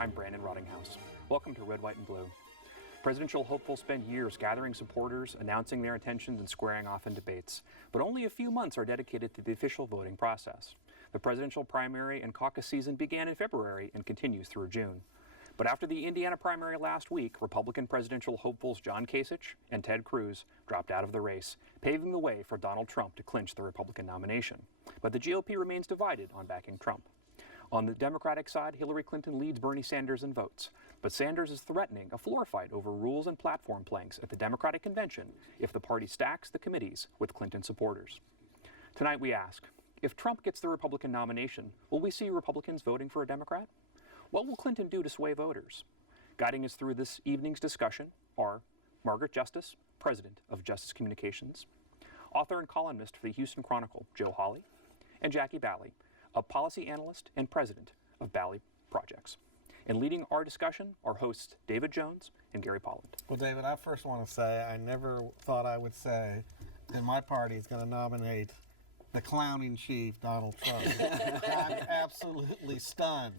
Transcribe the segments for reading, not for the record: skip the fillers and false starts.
I'm Brandon Rottinghouse. Welcome to Red, White, and Blue. Presidential hopefuls spend years gathering supporters, announcing their intentions, and squaring off in debates. But only a few months are dedicated to the official voting process. The presidential primary and caucus season began in February and continues through June. But after the Indiana primary last week, Republican presidential hopefuls John Kasich and Ted Cruz dropped out of the race, paving the way for Donald Trump to clinch the Republican nomination. But the GOP remains divided on backing Trump. On the Democratic side, Hillary Clinton leads Bernie Sanders in votes. But Sanders is threatening a floor fight over rules and platform planks at the Democratic convention if the party stacks the committees with Clinton supporters. Tonight we ask, if Trump gets the Republican nomination, will we see Republicans voting for a Democrat? What will Clinton do to sway voters? Guiding us through this evening's discussion are Margaret Justice, President of Justice Communications, author and columnist for the Houston Chronicle, Joe Hawley, and Jackie Bally, a policy analyst and president of Bally Projects. And leading our discussion are hosts David Jones and Gary Polland. Well, David, I first want to say I never thought I would say that my party is going to nominate the clowning chief, Donald Trump. I'm absolutely stunned.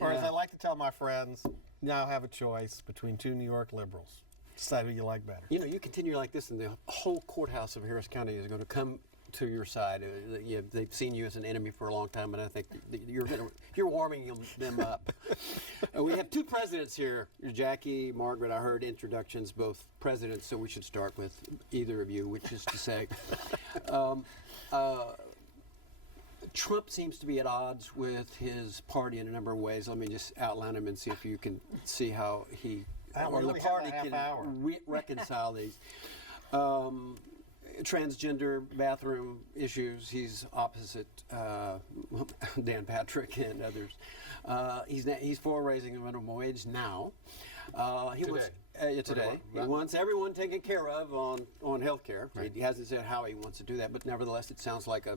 Or as I like to tell my friends, you now have a choice between two New York liberals. Decide who you like better. You know, you continue like this, and the whole courthouse of Harris County is going to come to your side. They've seen you as an enemy for a long time, and I think you're warming them up. We have two presidents here, Jackie, Margaret. I heard introductions, both presidents, so we should start with either of you, which is to say, Trump seems to be at odds with his party in a number of ways. Let me just outline them and see if you can see how he or the party can reconcile these. Transgender bathroom issues, he's opposite Dan Patrick and others. He's for raising the minimum wage now. Today. He wants everyone taken care of on health care. Right. He hasn't said how he wants to do that, but nevertheless, it sounds like a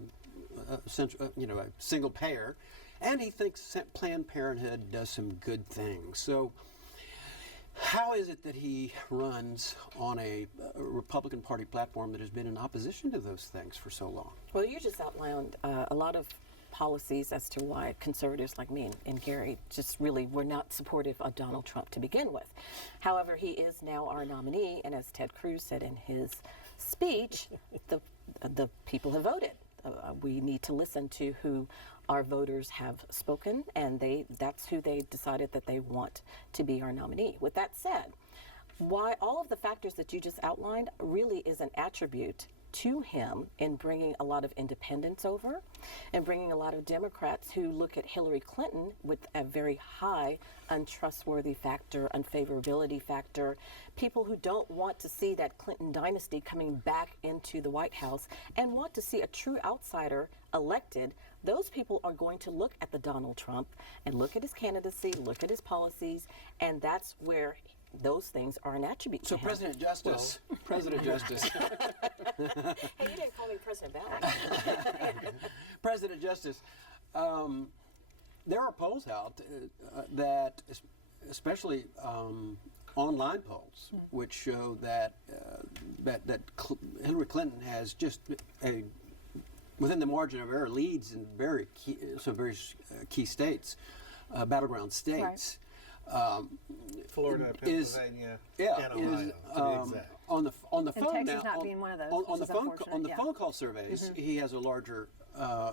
single payer. And he thinks Planned Parenthood does some good things. So how is it that he runs on a Republican Party platform that has been in opposition to those things for so long? Well, you just outlined a lot of policies as to why conservatives like me and Gary just really were not supportive of Donald Trump to begin with. However, he is now our nominee, and as Ted Cruz said in his speech, the people have voted. We need to listen to who our voters have spoken, and that's who they decided that they want to be our nominee. With that said, why all of the factors that you just outlined really is an attribute to him in bringing a lot of independents over and bringing a lot of Democrats who look at Hillary Clinton with a very high untrustworthy factor, unfavorability factor, people who don't want to see that Clinton dynasty coming back into the White House and want to see a true outsider elected. Those people are going to look at the Donald Trump and look at his candidacy, look at his policies, and that's where those things are an attribute to him. President Justice. President Justice. Hey, you didn't call me President Ballard. President Justice, there are polls out that, especially online polls, which show that Hillary Clinton has just within the margin of error leads in some very key states, battleground states. Right. Florida, Pennsylvania, and Ohio, to be exact. On the phone Texas now, not being one of those, on the phone call surveys, Mm-hmm. he has a larger,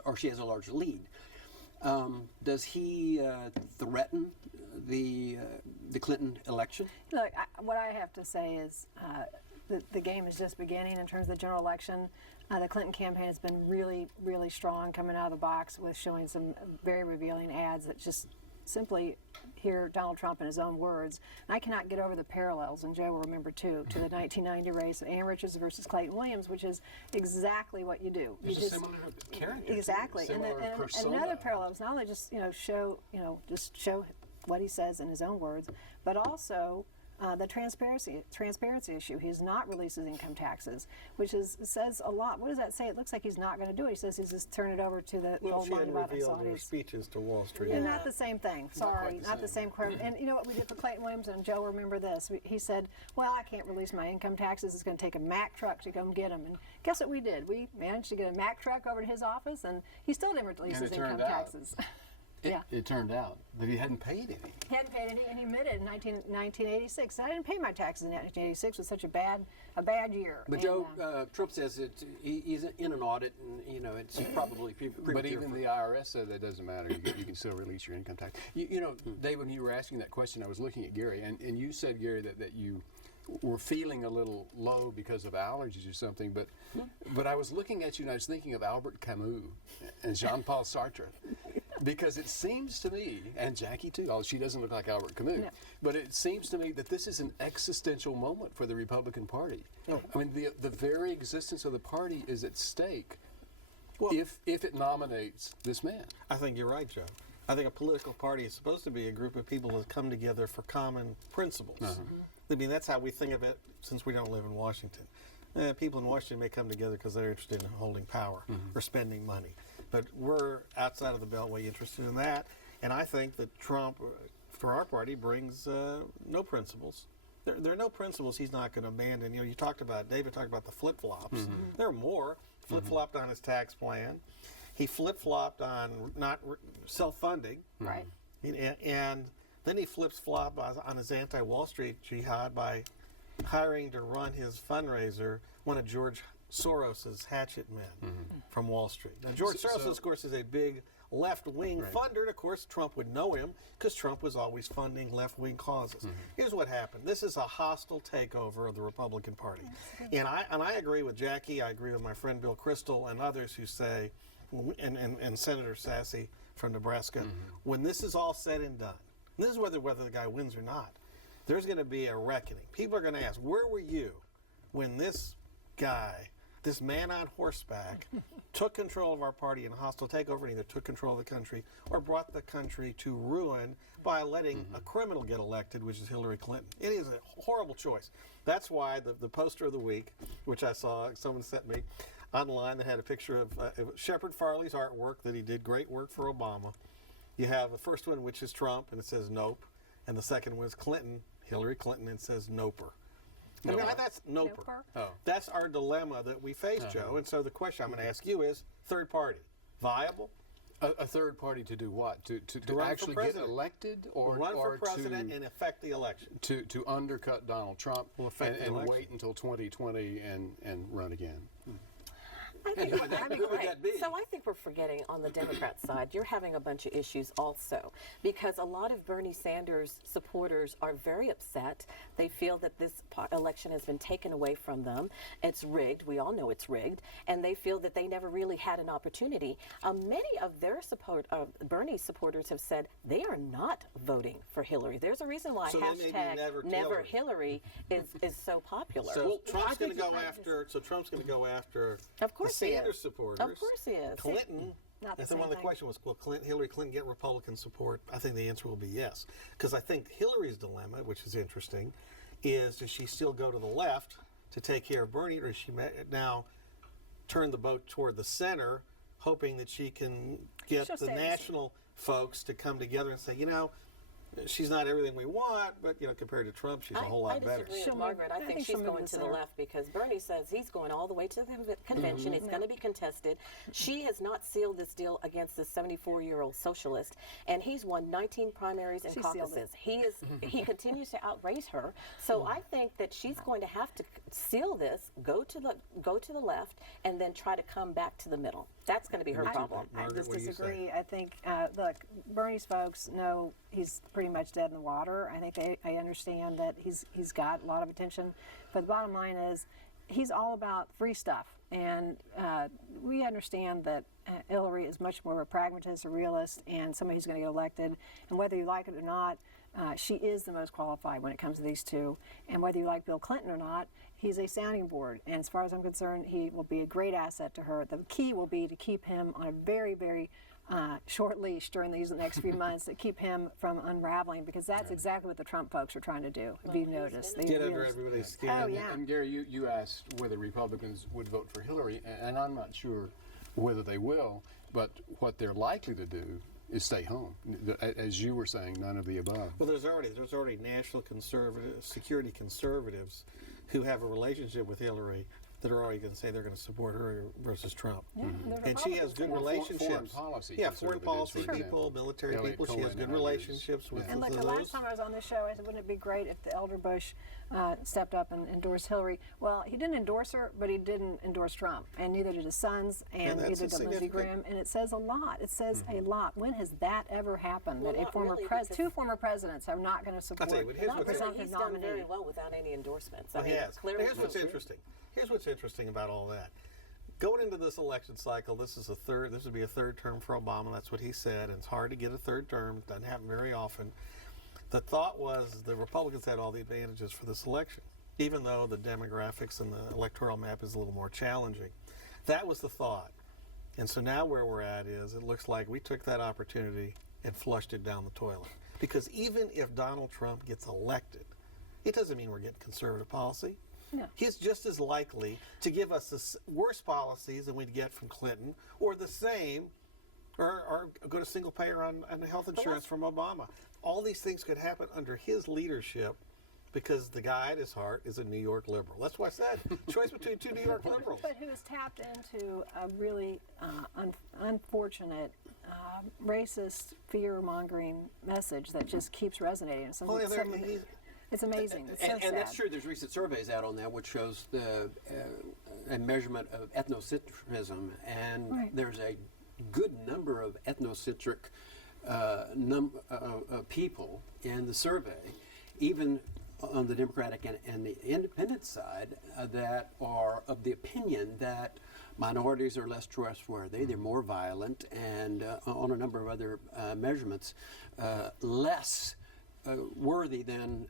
or she has a larger lead. Does he threaten the Clinton election? Look, what I have to say is the game is just beginning in terms of the general election. The Clinton campaign has been really, really strong coming out of the box with showing some very revealing ads that just simply hear Donald Trump in his own words. And I cannot get over the parallels, and Joe will remember too, to the 1990 race of Ann Richards versus Clayton Williams, which is exactly what you do. There's a similar character. Exactly. Similar and another parallel is not only just show what he says in his own words, but also the transparency issue. He's not releasing income taxes, which says a lot. What does that say? It looks like he's not going to do it. He says he's just turn it over to the Well, old she money hadn't about revealed her Saudis. speeches to Wall Street. And not the same thing. Sorry, Not not the same. And you know what we did for Clayton Williams, and Joe, remember this. He said, well, I can't release my income taxes. It's going to take a Mack truck to come get them. And guess what we did? We managed to get a Mack truck over to his office, and he still didn't release his income taxes. It turned out that he hadn't paid any. He hadn't paid any, and he admitted in 1986. I didn't pay my taxes in 1986. It was such a bad year. But And, Joe, Trump says that he's in an audit, and it's probably premature. But even the IRS said that doesn't matter. You can still release your income tax. Dave, when you were asking that question, I was looking at Gary, and you said, Gary, that you were feeling a little low because of allergies or something. But I was looking at you, and I was thinking of Albert Camus and Jean-Paul Sartre. Because it seems to me, and Jackie too, although she doesn't look like Albert Camus, No. but it seems to me that this is an existential moment for the Republican Party. I mean, the very existence of the party is at stake if it nominates this man. I think you're right, Joe. I think a political party is supposed to be a group of people that come together for common principles. I mean, that's how we think of it since we don't live in Washington. People in Washington may come together because they're interested in holding power or spending money. But we're outside of the Beltway interested in that. And I think that Trump, for our party, brings no principles. There are no principles he's not going to abandon. You talked about, David talked about the flip-flops. There are more. Flip-flopped on his tax plan. He flip-flopped on not self-funding. right. And then he flips-flop on his anti-Wall Street jihad by hiring to run his fundraiser one of George Soros's hatchet men from Wall Street. Now, George Soros, of course, is a big left-wing funder, and of course, Trump would know him because Trump was always funding left-wing causes. Here's what happened. This is a hostile takeover of the Republican Party. And I agree with Jackie, I agree with my friend Bill Kristol and others who say, and Senator Sassy from Nebraska, when this is all said and done, and this is whether the guy wins or not, there's going to be a reckoning. People are going to ask, where were you when this guy, this man on horseback, took control of our party in a hostile takeover and either took control of the country or brought the country to ruin by letting a criminal get elected, which is Hillary Clinton. It is a horrible choice. That's why the poster of the week, which I saw, someone sent me online that had a picture of Shepard Farley's artwork that he did great work for Obama. You have the first one, which is Trump, and it says nope. And the second one is Clinton, Hillary Clinton, and it says noper. I mean, that's noper. Noper? That's our dilemma that we face, Joe. And so the question I'm going to ask you is, third party, viable? A third party to do what? To run for actually get president. elected, or Run for or president and affect the election. to undercut Donald Trump affect the and election. wait until 2020 and run again. I think, who would that- who would that be? So I think we're forgetting on the Democrat side, you're having a bunch of issues also, because a lot of Bernie Sanders supporters are very upset. They feel that this election has been taken away from them. It's rigged. We all know it's rigged. And they feel that they never really had an opportunity. Many of their Bernie's supporters have said they are not voting for Hillary. There's a reason why So they may be hashtag never Hillary is so popular. So Trump's going to think go after. So Trump's going to go after. Of course the he Sanders is. supporters. Of course he is. Clinton. Not the I think same one of the thing. questions was, will Hillary Clinton get Republican support? I think the answer will be yes. Because I think Hillary's dilemma, which is interesting, is does she still go to the left to take care of Bernie, or does she now turn the boat toward the center, hoping that she can get She'll the stay the national folks to come together and say, she's not everything we want, but compared to Trump, she's a whole lot I better. disagree She'll with move- Margaret. I I think think she's she'll move going to to the the center. left because Bernie says he's going all the way to the convention. It's going to be contested. She has not sealed this deal against the 74-year-old socialist, and he's won 19 primaries and She sealed caucuses. He continues to outrace her. So I think that she's going to have to seal this, go to the left, and then try to come back to the middle. That's going to be her problem. I Margaret, just what do you say? disagree. I think, look, Bernie's folks know he's pretty much dead in the water. I think they understand that he's got a lot of attention. But the bottom line is, he's all about free stuff. And we understand that Hillary is much more of a pragmatist, a realist, and somebody who's going to get elected. And whether you like it or not, she is the most qualified when it comes to these two. And whether you like Bill Clinton or not, he's a sounding board. And as far as I'm concerned, he will be a great asset to her. The key will be to keep him on a very, very short leash during these next few months to keep him from unraveling, because that's exactly what the Trump folks are trying to do, if you've noticed. They Get under really- everybody's skin. Oh, yeah. And Gary, you asked whether Republicans would vote for Hillary, and I'm not sure whether they will, but what they're likely to do is stay home. As you were saying, none of the above. Well, there's already national security conservatives who have a relationship with Hillary that are always going to say they're going to support her versus Trump. Yeah, the And she has Republicans good are. relationships. Foreign policy Yeah, foreign conservatives, policy for people, example. military Elliot people. She has Cohen good and others. relationships with And look, the those. last time I was on this show, I said, wouldn't it be great if the elder Bush stepped up and endorsed Hillary? Well, he didn't endorse her, but he didn't endorse Trump, and neither did his sons, and that's neither did Lindsey significant. Graham. And it says a lot. It says a lot. When has that ever happened? Well, that a not former really, because- two former presidents are not going to support tell you what, here's Not what's really. presumptive He's done very nominee. well without any endorsements. I Well, he mean, has. clearly. Here's what's interesting. Here's what's interesting about all that. Going into this election cycle, this would be a third term for Obama. That's what he said. And it's hard to get a third term. It doesn't happen very often. The thought was the Republicans had all the advantages for this election, even though the demographics and the electoral map is a little more challenging. That was the thought. And so now where we're at is it looks like we took that opportunity and flushed it down the toilet. Because even if Donald Trump gets elected, it doesn't mean we're getting conservative policy. No. He's just as likely to give us worse policies than we'd get from Clinton, or the same, or go to single payer on health insurance from Obama. All these things could happen under his leadership because the guy at his heart is a New York liberal. That's why I said choice between two New York liberals. But who has tapped into a really unfortunate, racist, fear-mongering message that just keeps resonating. Well, yeah, It's amazing. It's so And that's sad. true. There's recent surveys out on that which shows a measurement of ethnocentrism, and Right. there's a good number of ethnocentric people in the survey, even on the Democratic and the Independent side, that are of the opinion that minorities are less trustworthy, they're more violent, and on a number of other measurements, less worthy than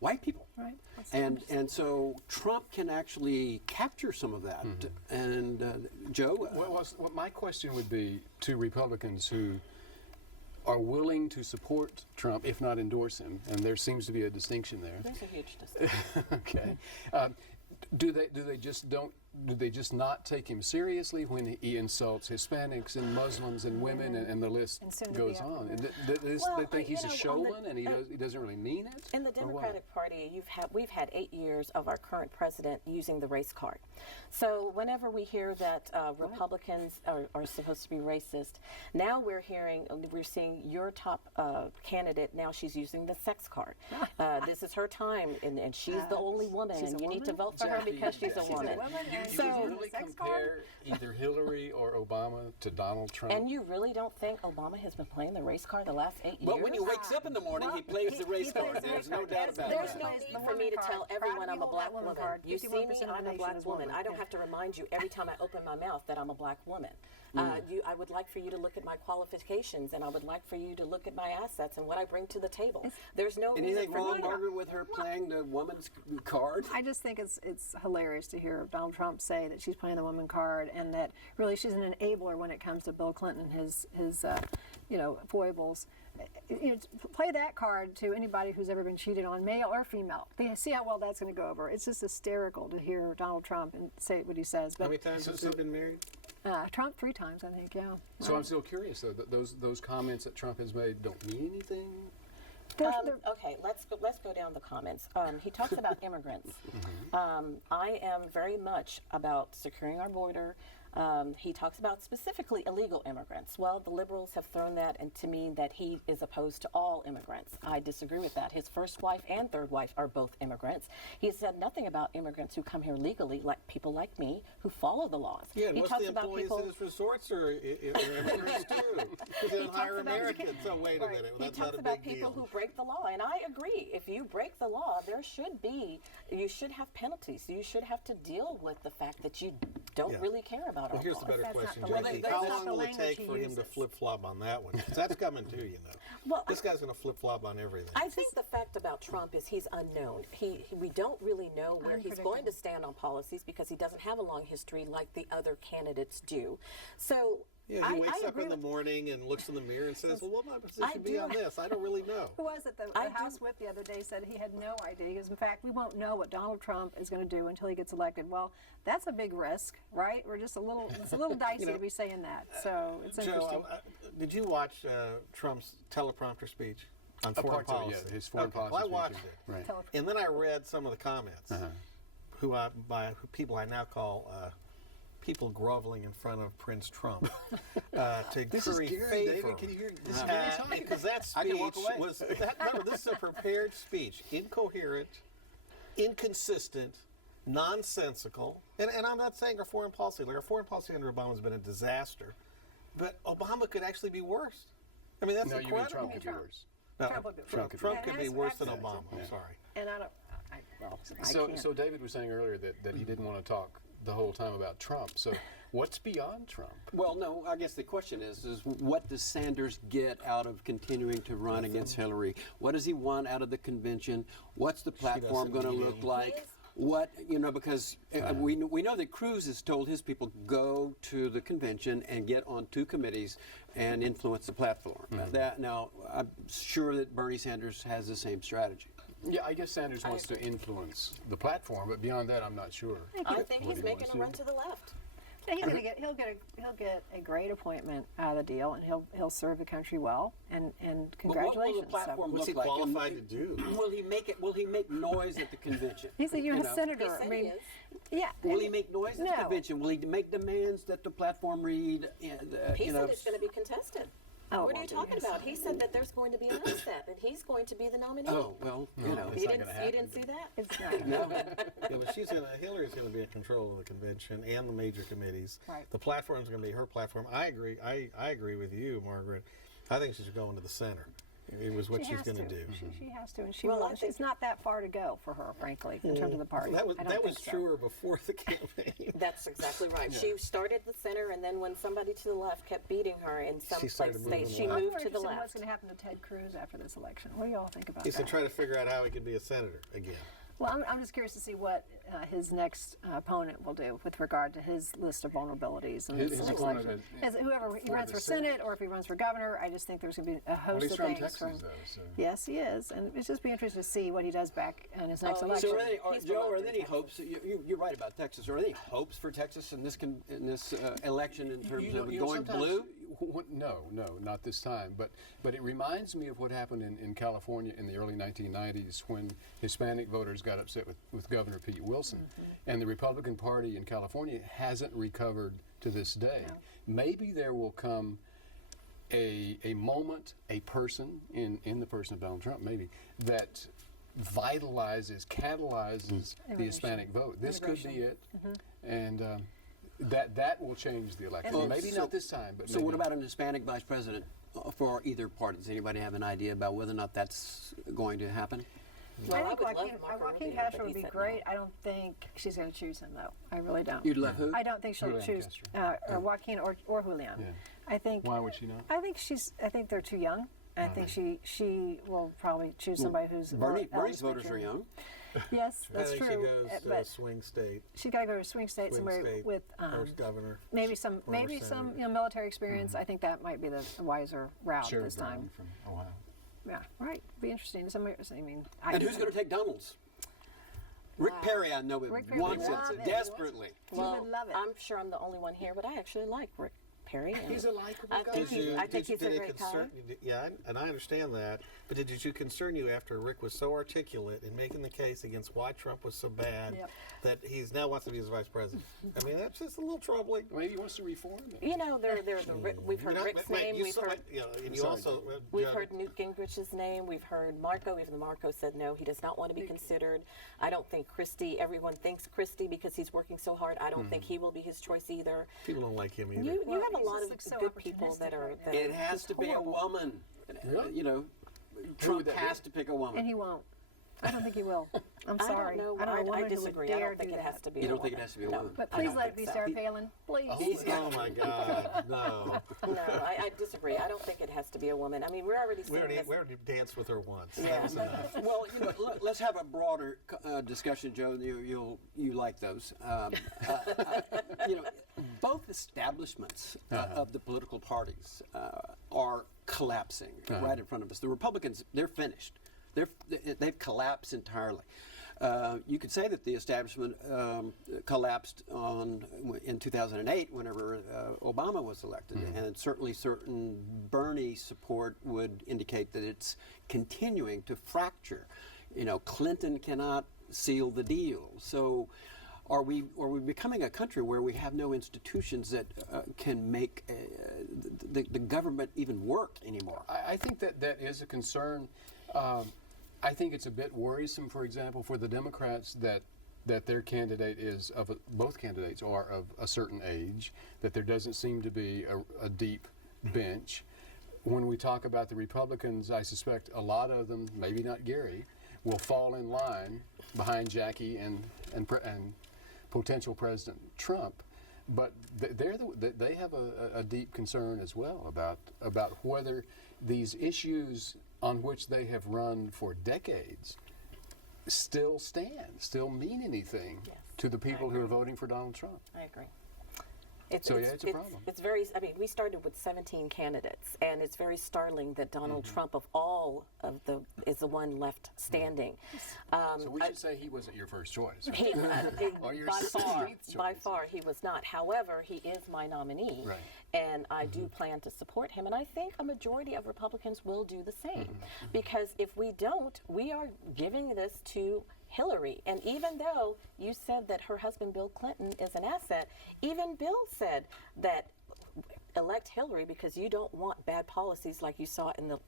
white people. Right. That's And so Trump can actually capture some of that. And Joe? Well, my question would be to Republicans who are willing to support Trump, if not endorse him, and there seems to be a distinction there. There's a huge distinction. Okay. Do they just not take him seriously when he insults Hispanics and Muslims and women and the list And soon to be goes African on? Well, They think he's a on the- showman and he doesn't really mean it? In the or what? Democratic Party, we've had 8 years of our current president using the race card. So whenever we hear that Republicans are supposed to be racist, now we're seeing your top candidate. Now she's using the sex card. This is her time, and she's the only woman, she's and a you need to woman? vote for her Jackie, because she's a she's a woman. woman and You so, would the really sex compare card? either Hillary or Obama to Donald Trump? And you really don't think Obama has been playing the race card the last 8 years? But when he wakes up in the morning, he plays the race plays card. the There's race no card. doubt about There's that. no Plays the need for me to woman tell card. everyone Proud I'm a people, black that woman woman. card. You see 51% me, of the I'm a nation black is woman. woman. I don't Yeah. have to remind you every time I open my mouth that I'm a black woman. I would like for you to look at my qualifications, and I would like for you to look at my assets and what I bring to the table. There's no reason Anything for wrong, me to. Margaret, with her playing the woman's card? I just think it's hilarious to hear Donald Trump say that she's playing the woman card, and that really she's an enabler when it comes to Bill Clinton and his foibles. Play that card to anybody who's ever been cheated on, male or female. See how well that's going to go over. It's just hysterical to hear Donald Trump and say what he says. How But many times has he been married? Trump 3 times, I think. Yeah. So I'm still curious, though, that those comments that Trump has made don't mean anything? Okay, let's go down the comments. He talks about immigrants. I am very much about securing our border. He talks about specifically illegal immigrants. Well, the liberals have thrown that to mean that he is opposed to all immigrants. I disagree with that. His first wife and third wife are both immigrants. He said nothing about immigrants who come here legally, like people like me who follow the laws. Yeah, and he most talks of the about employees people. at his resorts are immigrants too. Because they don't hire Americans. So wait a minute, He that's talks not a about big people deal. who break the law, and I agree. If you break the law, you should have penalties. You should have to deal with the fact that you don't Yeah. really care about Well, our here's laws. the better That's not question, the Jackie. language- How that's not long the will it language take he for him to uses. flip-flop on that one? 'Cause that's coming too, you know. Well, This guy's going to flip-flop on everything. I think the fact about Trump is he's unknown. We don't really know where he's going to stand on policies because he doesn't have a long history like the other candidates do. So Yeah, he I wakes up agree in the with- morning and looks in the mirror and says, well, what will my I position be do- on this? I don't really know. Who was it? The I House do- Whip the other day said he had no idea. Because in fact, we won't know what Donald Trump is going to do until he gets elected. Well, that's a big risk, right? It's a little dicey to be saying that. So it's interesting. Joe, did you watch Trump's teleprompter speech on foreign Parts of it, policy? yeah, his foreign Okay, policy well, I speech, watched yeah. it. Right. Tele- And then I read some of the comments. people I now call people groveling in front of Prince Trump to This is curry Gary, favor. David. Can you hear? This is Gary talking. Because that I can speech walk away. was remember, this is a prepared speech, incoherent, inconsistent, nonsensical, and I'm not saying our foreign policy. Like our foreign policy under Obama has been a disaster, but Obama could actually be worse. I mean, that's No, you mean incredible. Trump could be worse. No, Trump would be- Trump could be worse than Absolutely. Obama. I'm sorry. And I don't. I So, can't. so David was saying earlier that he didn't want to talk the whole time about Trump. So, what's beyond Trump? Well, no, I guess the question is what does Sanders get out of continuing to run against Hillary? What does he want out of the convention? What's the platform doesn't going to need look any. like? What, because we know that Cruz has told his people go to the convention and get on 2 committees and influence the platform. Now, I'm sure that Bernie Sanders has the same strategy. Yeah, I guess Sanders wants to influence the platform, but beyond that, I'm not sure. I think what he's he making wants a to run do. to the left. Yeah, he'll get a great appointment out of the deal, and he'll serve the country well. And But congratulations. what will the platform What's he look like? qualified to do? Will he make it? Will he make noise at the convention? He's a You U.S. know? senator. He I said mean, he is. yeah. Will he make noise at the No. convention? Will he make demands that the platform read? He said it's going to be contested. Oh, What are you well, talking about? He said that there's going to be an upset, and he's going to be the nominee. Oh well, It's not You gonna didn't happen. see that? It's not. no. Yeah, but Hillary's going to be in control of the convention and the major committees. Right. The platform's going to be her platform. I agree. I agree with you, Margaret. I think she should go into the center. It was what She she's has going to to. do. She has to, and she Well, will. I think- It's not that far to go for her, frankly, in terms of the party. That was I don't think so. truer before the campaign. That's exactly right. She started the center, and then when somebody to the left kept beating her in some She started place, moving she left. I'm moved more to the interested in what's left. going to happen to Ted Cruz after this election. What do you all think about He's that? trying to figure out how he could be a senator again. Well, I'm just curious to see what his next opponent will do with regard to his list of vulnerabilities in His this next opponent election. is- As whoever he for runs the for Senate or if he runs for governor, I just think there's going to be a Well, host he's of from things. Texas, though. So. Yes, he is, and it's just be interesting to see what he does back in his next Oh, election. So, are there, He's Joe, are beloved there in any Texas. hopes? You're right about Texas. Are there any hopes for Texas in this election in terms of going sometimes- blue? No, not this time. But it reminds me of what happened in California in the early 1990s when Hispanic voters got upset with Governor Pete Wilson. And the Republican Party in California hasn't recovered to this day. Maybe there will come a moment, a person, in the person of Donald Trump, maybe, that vitalizes, catalyzes the Hispanic vote. This could be it. And that will change the election. Well, Maybe so- not this time, but So, maybe. what about an Hispanic vice president for either party? Does anybody have an idea about whether or not that's going to happen? Well, I I think would love Joaquin Marco Castro Rubio, would be but he said great. I don't think she's going to choose him, though. I really don't. You'd love who? I don't think she'll Julian choose or Joaquin or Julian. Yeah. I think. Why would she not? I think they're too young. I think she will probably choose somebody who's more Bernie's voters elementary. are young. Yes, that's I think true. she goes to a but swing state, she's got to go to a swing state somewhere with first governor. maybe some senator. military experience. I think that might be the wiser route Sherrod this Brown time. from Ohio. Yeah, right. Be interesting. And who's going to take Donald's? Rick Perry, I know, Rick Perry wants would love it it. desperately. Well, would love it. I'm sure I'm the only one here, but I actually like Rick Perry. and He's a likable I guy. think he's a great guy. Yeah, and I understand that. But did it concern you after Rick was so articulate in making the case against why Trump was so bad Yep. that he's now wants to be his vice president? I mean, that's just a little troubling. Maybe he wants to reform it. You know, we've heard Rick's name. You We've saw- heard. and you Sorry, also We've heard Newt Gingrich's name. We've heard Marco. Even Marco said no, he does not want to be considered. I don't think Christie. Everyone thinks Christie because he's working so hard. I don't think he will be his choice either. people don't like him either. You Well, have a he's lot just, of like, so good people that opportunistic are. right That now. It has It's to be a horrible. woman. Really? You know, would Trump that be? has to pick a woman. And he won't. I don't think he will. I'm I sorry. don't know. I don't know a woman I disagree. who I would dare don't think do it that. has to be. You a don't think it woman. has to be a No. woman? But I please don't let it think be so. Sarah Palin. Please. Oh my God, no! No, I disagree. I don't think it has to be a woman. I mean, we're already We seeing already, this. we already danced with her once. Yeah. That was enough. Well, let's have a broader discussion, Joe. You like those. Both establishments of the political parties are collapsing right in front of us. The Republicans, they're finished. They've collapsed entirely. You could say that the establishment collapsed in 2008 whenever Obama was elected, and certainly certain Bernie support would indicate that it's continuing to fracture. Clinton cannot seal the deal. So are we becoming a country where we have no institutions that can make the government even work anymore? I think that is a concern. I think it's a bit worrisome, for example, for the Democrats that their candidate is both candidates are of a certain age, that there doesn't seem to be a deep bench. When we talk about the Republicans, I suspect a lot of them, maybe not Gary, will fall in line behind Jackie and potential President Trump. But they have a deep concern as well about whether these issues on which they have run for decades still mean anything to the people who are voting for Donald Trump. I agree. It's a problem. It's very, I mean, we started with 17 candidates, and it's very startling that Donald Trump, of all of is the one left standing. So we should say he wasn't your first choice. Right? He, Or your by far, he was not. However, he is my nominee, Right. and I do plan to support him. And I think a majority of Republicans will do the same, because if we don't, we are giving this to Hillary. And even though you said that her husband Bill Clinton is an asset, even Bill said that elect Hillary because you don't want bad policies like you saw in the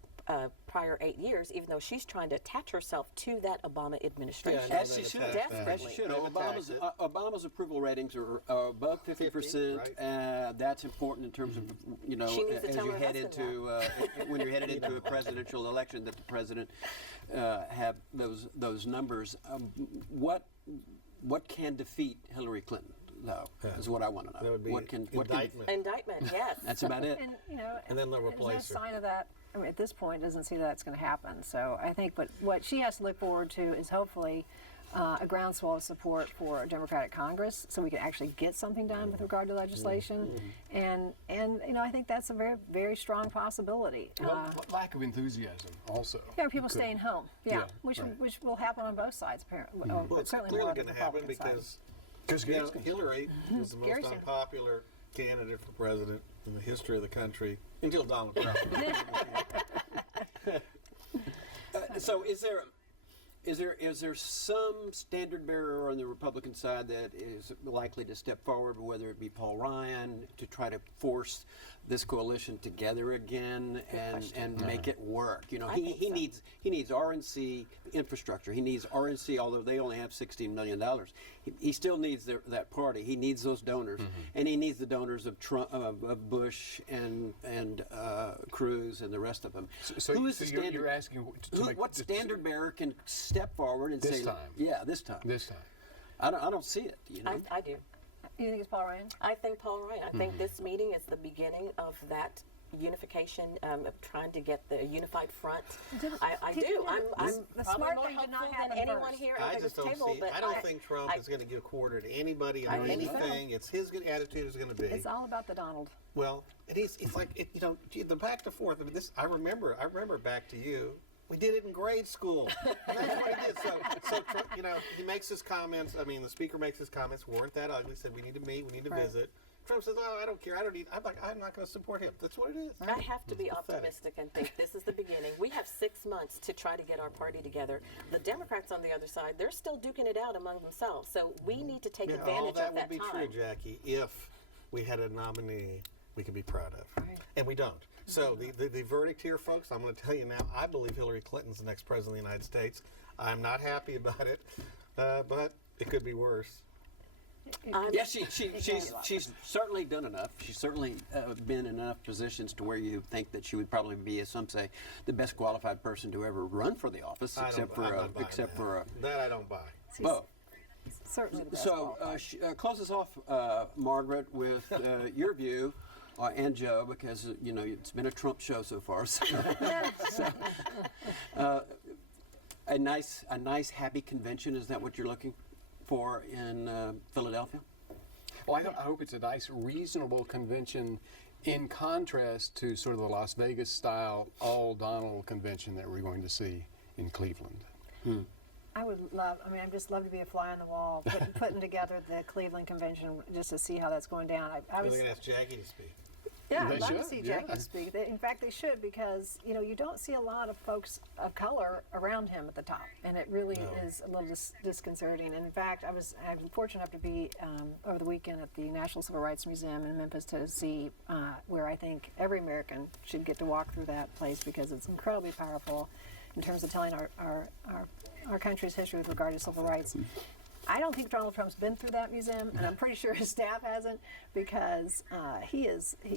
prior 8 years, even though she's trying to attach herself to that Obama administration. Yeah, I know As she they've should. attacked that. As she should. They've Obama's, attacked it. Obama's approval ratings are above 50%. right. That's important in terms of, you know, She needs to as tell you her head husband into when you're headed into a presidential election, that the president have those numbers. What can defeat Hillary Clinton, though, is what I want to know. That would be what can indictment. Indictment, yes. That's about it. And you know, And then they'll there's replace no her. sign of that. I mean, at this point, it doesn't seem that that's going to happen. So I think what she has to look forward to is hopefully a groundswell of support for a Democratic Congress, so we can actually get something done with regard to legislation. And you know, I think that's a very, very strong possibility. Well, lack of enthusiasm also. Yeah, people staying home. Yeah, Yeah, which right. which will happen on both sides, apparently. Well, But it's certainly clearly more on the going to happen Republican side. because you know, Hillary was the most Gary's here. unpopular candidate for president in the history of the country until Donald Trump. So is there some standard bearer on the Republican side that is likely to step forward, whether it be Paul Ryan, to try to force this coalition together again and make it work? You know, I he think so. needs RNC infrastructure. He needs RNC, although they only have $16 million. He still needs that party. He needs those donors, and he needs the donors of Trump, of Bush and Cruz and the rest of them. So, Who is so the you're, standard? you're asking to make What standard bearer can step forward and This say, time. "Yeah, this time"? this time? I don't see it. You know, I do. You think it's Paul Ryan? I think Paul Ryan. I think this meeting is the beginning of that unification, of trying to get the unified front. I do. I'm the probably smart more thing did not hopeful than happen anyone first. here I at this just don't table. see. But I don't think Trump is going to give a quarter to anybody I or think so. anything. It's his good attitude is going to be. It's all about the Donald. Well, and it's like you know, the back and forth. I mean, this I remember back to you. We did it in grade school. And that's what he did. So Trump, you know, he makes his comments. I mean, the speaker makes his comments. Weren't that ugly? Said we need to meet. We need to Right. visit. Trump says, "Oh, I don't care. I don't need." I'm like, I'm not going to support him. That's what it is. I have to be It's pathetic. optimistic and think this is the beginning. We have 6 months to try to get our party together. The Democrats on the other side, they're still duking it out among themselves. So we need to take Yeah, all advantage that of would that be time. true, Jackie, if we had a nominee we could be proud of. Right. And we don't. So the verdict here, folks, I'm going to tell you now, I believe Hillary Clinton's the next president of the United States. I'm not happy about it, but it could be worse. yeah, she's certainly done enough. She's certainly been in enough positions to where you think that she would probably be, as some say, the best qualified person to ever run for the office, I'm except not buying for a that I don't buy. both. Certainly the best So qualified. close us off, Margaret, with your view, and Joe, because you know it's been a Trump show so far. So, a nice, happy convention. Is that what you're looking for in Philadelphia? Well, I hope it's a nice, reasonable convention in contrast to sort of the Las Vegas style all Donald convention that we're going to see in Cleveland. I would love, I mean, I'd just love to be a fly on the wall, putting together the Cleveland convention just to see how that's going down. I We're was, going to ask Jackie to speak. Yeah, They I'd love to should, see yeah. Jackie speak. In fact, they should, because you don't see a lot of folks of color around him at the top, and it really is a little disconcerting. And in fact, I'm fortunate enough to be over the weekend at the National Civil Rights Museum in Memphis, Tennessee, where I think every American should get to walk through that place, because it's incredibly powerful in terms of telling our country's history with regard to civil rights. I don't think Donald Trump's been through that museum, and I'm pretty sure his staff hasn't, because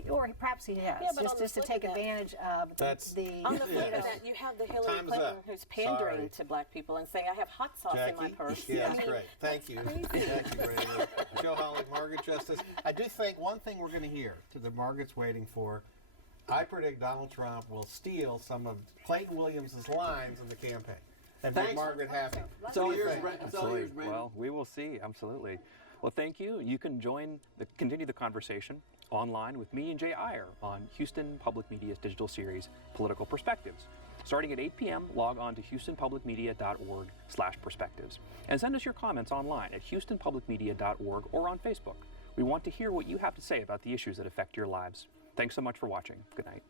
or perhaps he has, Yeah, but on the just to flip take of that- advantage of the On the flip of that, you have the Hillary Time's Clinton up. who's pandering Sorry. to black people and saying, I have hot sauce in my Jackie? purse. Yeah, I that's mean, great. Thank you. Thank you, Brandon. Joe Holly, Margaret Justice. I do think one thing we're going to hear that Margaret's waiting for, I predict Donald Trump will steal some of Clayton Williams' lines in the campaign and make Thanks. Margaret happy. It's all What do you yours, think? Brent. It's all yours, Brent. Well, we will see. Absolutely. Well, thank you. You can continue the conversation online with me and Jay Iyer on Houston Public Media's digital series, Political Perspectives. Starting at 8 p.m., log on to houstonpublicmedia.org/perspectives and send us your comments online at houstonpublicmedia.org or on Facebook. We want to hear what you have to say about the issues that affect your lives. Thanks so much for watching. Good night.